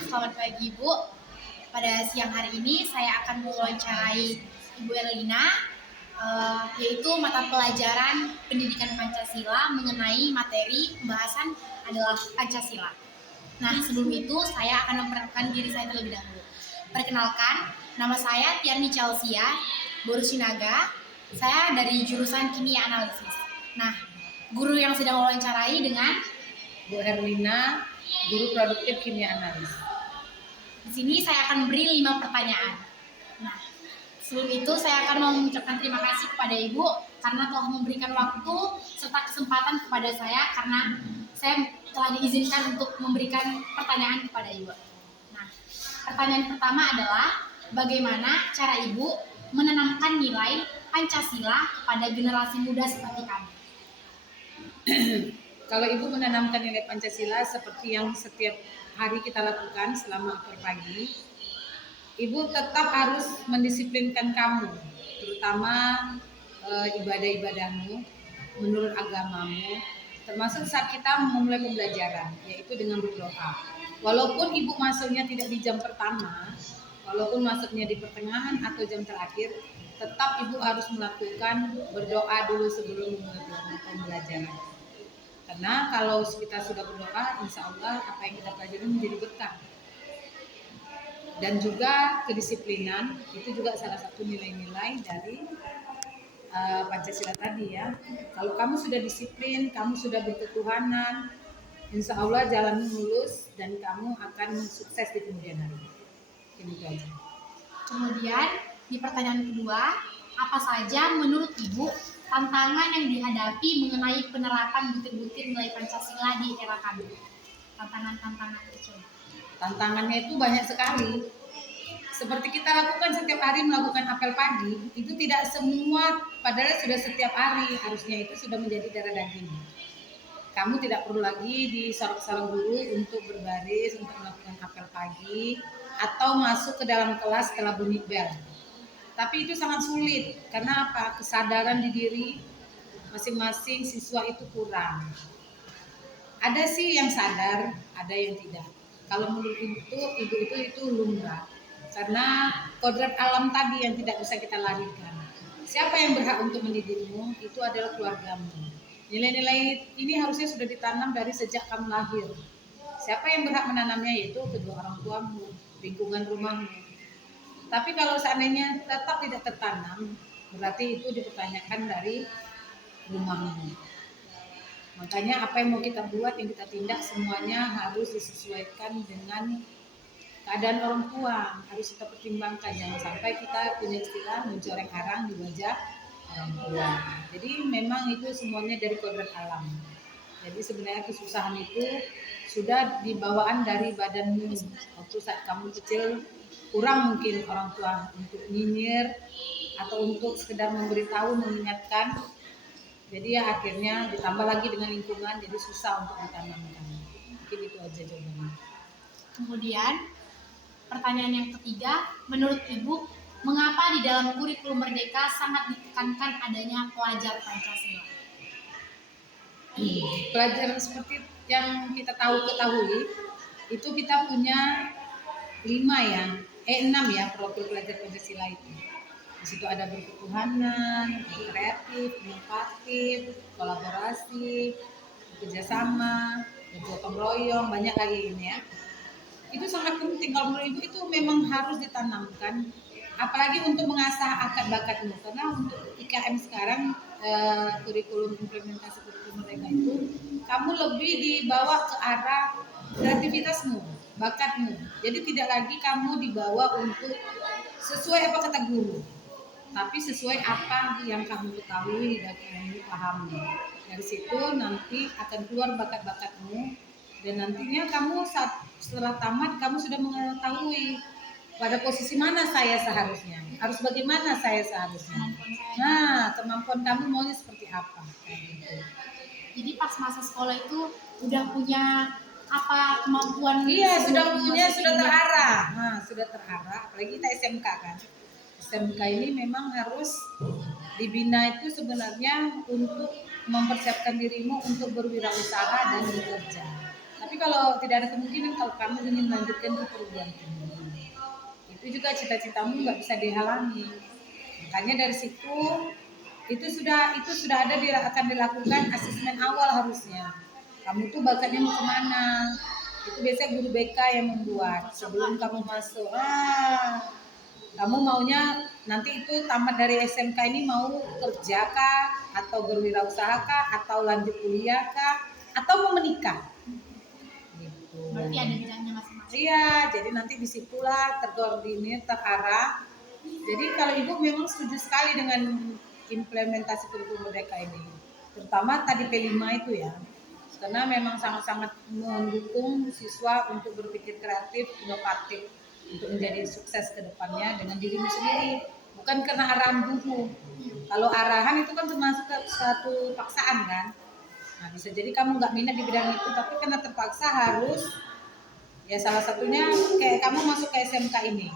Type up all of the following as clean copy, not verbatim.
selamat pagi Ibu. Pada siang hari ini saya akan mewawancarai Ibu Erlina, yaitu mata pelajaran pendidikan Pancasila mengenai materi pembahasan adalah Pancasila. Nah, sebelum itu saya akan memperkenalkan diri saya terlebih dahulu. Perkenalkan, nama saya Tiarni Chalsia Borusinaga. Saya dari jurusan Kimia Analisis. Nah, guru yang sedang mewawancarai dengan Bu Erlina, guru produktif kimia analis. Di sini saya akan beri 5 pertanyaan. Nah, sebelum itu saya akan mengucapkan terima kasih kepada Ibu karena telah memberikan waktu serta kesempatan kepada saya karena saya telah diizinkan untuk memberikan pertanyaan kepada Ibu. Nah, pertanyaan pertama adalah bagaimana cara Ibu menanamkan nilai Pancasila kepada generasi muda seperti kami? Kalau Ibu menanamkan nilai Pancasila seperti yang setiap hari kita lakukan selama apel pagi, Ibu tetap harus mendisiplinkan kamu, terutama ibadah-ibadahmu menurut agamamu, termasuk saat kita memulai pembelajaran, yaitu dengan berdoa. Walaupun Ibu masuknya tidak di jam pertama, walaupun masuknya di pertengahan atau jam terakhir, tetap Ibu harus melakukan berdoa dulu sebelum memulai pembelajaran. Karena kalau kita sudah berdoa, insya Allah apa yang kita pelajari menjadi berkah. Dan juga kedisiplinan, itu juga salah satu nilai-nilai dari Pancasila tadi ya. Kalau kamu sudah disiplin, kamu sudah berketuhanan, insya Allah jalan mulus dan kamu akan sukses di kemudian hari. Ini aja. Kemudian di pertanyaan kedua, apa saja menurut Ibu tantangan yang dihadapi mengenai penerapan butir-butir nilai Pancasila di era kami? Tantangan-tantangan itu. Tantangannya itu banyak sekali. Seperti kita lakukan setiap hari melakukan apel pagi, itu tidak semua, padahal sudah setiap hari, harusnya itu sudah menjadi darah daging. Kamu tidak perlu lagi disorok-sorok guru untuk berbaris, untuk melakukan apel pagi, atau masuk ke dalam kelas setelah bunyi bel. Tapi itu sangat sulit, karena apa? Kesadaran di diri masing-masing siswa itu kurang. Ada sih yang sadar, ada yang tidak. Kalau menurut ibu itu lumrah. Karena kodrat alam tadi yang tidak bisa kita larikan. Siapa yang berhak untuk mendidikmu? Itu adalah keluargamu. Nilai-nilai ini harusnya sudah ditanam dari sejak kamu lahir. Siapa yang berhak menanamnya? Yaitu kedua orang tuamu, lingkungan rumahmu. Tapi kalau seandainya tetap tidak tertanam, berarti itu dipertanyakan dari rumahmu. Makanya apa yang mau kita buat, yang kita tindak semuanya harus disesuaikan dengan keadaan orang tua. Harus kita pertimbangkan, jangan sampai kita punya istilah mencoreng arang di wajah orang tua. Jadi memang itu semuanya dari kodrat alam. Jadi sebenarnya kesusahan itu sudah dibawaan dari badanmu. Waktu saat kamu kecil kurang mungkin orang tua untuk nyinyir atau untuk sekedar memberitahu, mengingatkan. Jadi ya akhirnya ditambah lagi dengan lingkungan, jadi susah untuk ditanamkan. Mungkin itu aja jawabannya. Kemudian pertanyaan yang ketiga, menurut Ibu, mengapa di dalam kurikulum Merdeka sangat ditekankan adanya pelajar Pancasila? Pelajaran seperti yang kita ketahui, itu kita punya 6 ya profil pelajar Pancasila itu. Di situ ada berketuhanan, kreatif, inovatif, kolaborasi, kerjasama, bergotong royong, banyak lagi ini ya. Itu sangat penting. Kalau menurut ibu itu memang harus ditanamkan, apalagi untuk mengasah bakat-bakatmu. Karena untuk IKM sekarang kurikulum implementasi kurikulum mereka itu, kamu lebih dibawa ke arah kreativitasmu, bakatmu. Jadi tidak lagi kamu dibawa untuk sesuai apa kata guru, tapi sesuai apa yang kamu ketahui dan kamu pahami. Dari situ nanti akan keluar bakat-bakatmu dan nantinya kamu setelah tamat kamu sudah mengetahui pada posisi mana saya seharusnya, harus bagaimana saya seharusnya. Nah, kemampuan kamu maunya seperti apa? Gitu. Jadi pas masa sekolah itu udah punya apa kemampuan? Iya, sudah terarah. Nah, sudah terarah. Apalagi kita SMK kan. SMK ini memang harus dibina itu sebenarnya untuk mempersiapkan dirimu untuk berwirausaha dan bekerja. Tapi kalau tidak ada kemungkinan, kalau kamu ingin melanjutkan ke perguruan tinggi, itu juga cita-citamu nggak bisa dihalangi. Makanya dari situ itu sudah ada akan dilakukan asesmen awal harusnya. Kamu tuh bakatnya mau kemana? Itu biasanya guru BK yang membuat sebelum kamu masuk. Kamu maunya nanti itu tamat dari SMK ini mau kerja kah, atau berwirausaha kah, atau lanjut kuliah kah, atau mau menikah? Gitu. Berarti ada bidangnya masing-masing. Iya, jadi nanti disitulah terkoordinir, terarah. Jadi kalau ibu memang setuju sekali dengan implementasi kurikulum merdeka ini, terutama tadi P5 itu ya, karena memang sangat-sangat mendukung siswa untuk berpikir kreatif, inovatif, untuk menjadi sukses ke depannya dengan dirimu sendiri, bukan karena arahan guru. Kalau arahan itu kan termasuk suatu paksaan kan. Nah, bisa jadi kamu nggak minat di bidang itu, tapi karena terpaksa harus, ya salah satunya kayak kamu masuk ke SMK ini.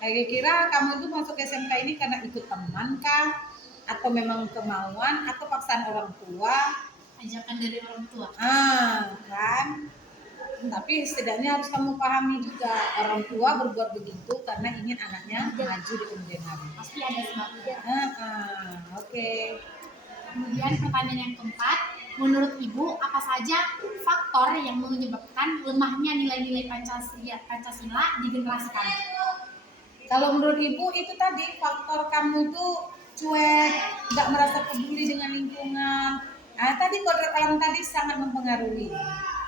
Kayak kira kamu itu masuk ke SMK ini karena ikut teman kah, atau memang kemauan, atau paksaan orang tua, Ajakan dari orang tua. kan? Tapi setidaknya harus kamu pahami juga, orang tua berbuat begitu karena ingin anaknya maju di kemudian hari. Pasti ada sebabnya. Oke. Kemudian pertanyaan yang keempat, menurut Ibu apa saja faktor yang menyebabkan lemahnya nilai-nilai Pancasila di generasi kami? Kalau menurut Ibu itu tadi faktor kamu tuh cuek, nggak merasa peduli dengan lingkungan. Nah, tadi kodrat alam tadi sangat mempengaruhi.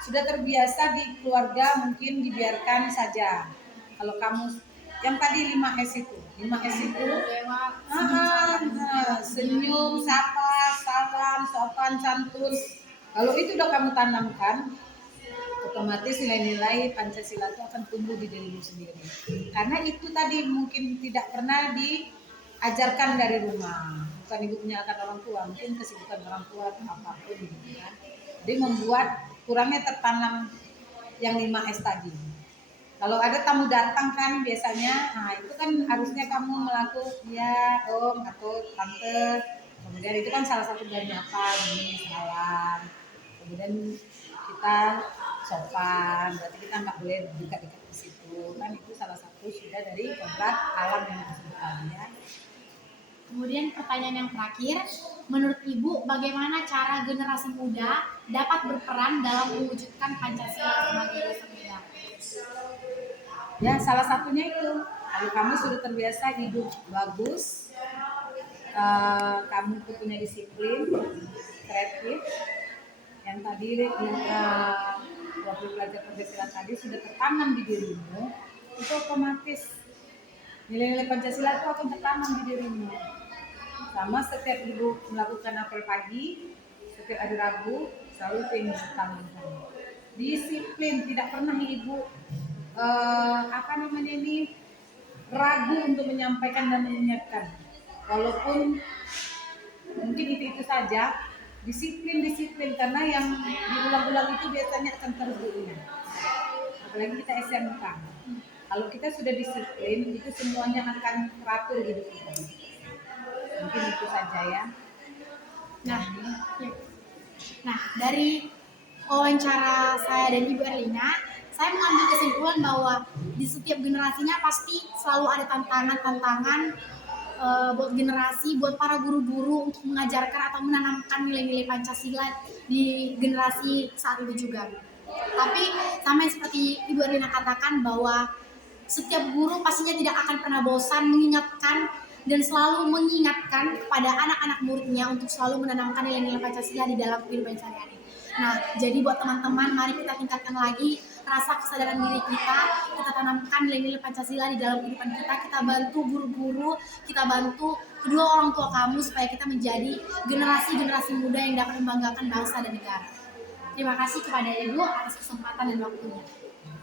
Sudah terbiasa di keluarga mungkin dibiarkan saja. Kalau kamu yang tadi 5S itu, 5S itu senyum, sapa, salam, sopan, santun. Kalau itu udah kamu tanamkan, otomatis nilai-nilai Pancasila itu akan tumbuh di dirimu sendiri. Karena itu tadi mungkin tidak pernah diajarkan dari rumah. Bukan ibu menyalahkan orang tua, mungkin kesibukan orang tua atau apapun gitu kan. Jadi membuat kurangnya tertanam yang 5S tadi. Kalau ada tamu datang kan biasanya, nah itu kan harusnya kamu melakukan ya om atau tante. Kemudian itu kan salah satu dari apa ini salam. Kemudian kita sopan, berarti kita nggak boleh dekat-dekat di situ. Kan itu salah satu sudah dari kodrat alam yang disebutkan ya. Kemudian pertanyaan yang terakhir, menurut Ibu bagaimana cara generasi muda dapat berperan dalam mewujudkan Pancasila sebagai dasar negara? Ya salah satunya itu, kalau kamu sudah terbiasa hidup bagus, kamu tuh punya disiplin, kreatif, yang tadi waktu belajar Pancasila tadi sudah tertanam di dirimu, itu otomatis nilai-nilai Pancasila itu akan tertanam di dirimu. Sama setiap ibu melakukan apel pagi, setiap hari Rabu selalu ingin ditanamkan. Disiplin, tidak pernah ibu ragu untuk menyampaikan dan mengingatkan. Walaupun mungkin itu saja, disiplin karena yang diulang-ulang itu biasanya akan terus diingat. Apalagi kita SMK. Kalau kita sudah disiplin, itu semuanya akan teratur hidup kita. Mungkin itu saja ya. Nah, dari wawancara saya dan Ibu Erlina, saya mengambil kesimpulan bahwa di setiap generasinya pasti selalu ada tantangan-tantangan buat generasi, buat para guru-guru untuk mengajarkan atau menanamkan nilai-nilai Pancasila di generasi saat itu juga. Tapi sama seperti Ibu Erlina katakan bahwa setiap guru pastinya tidak akan pernah bosan mengingatkan dan selalu mengingatkan kepada anak-anak muridnya untuk selalu menanamkan nilai-nilai Pancasila di dalam kehidupan sehari-hari. Nah, jadi buat teman-teman, mari kita tingkatkan lagi rasa kesadaran diri kita tanamkan nilai-nilai Pancasila di dalam kehidupan kita bantu guru-guru, kita bantu kedua orang tua kamu supaya kita menjadi generasi-generasi muda yang dapat membanggakan bangsa dan negara. Terima kasih kepada Ibu atas kesempatan dan waktunya.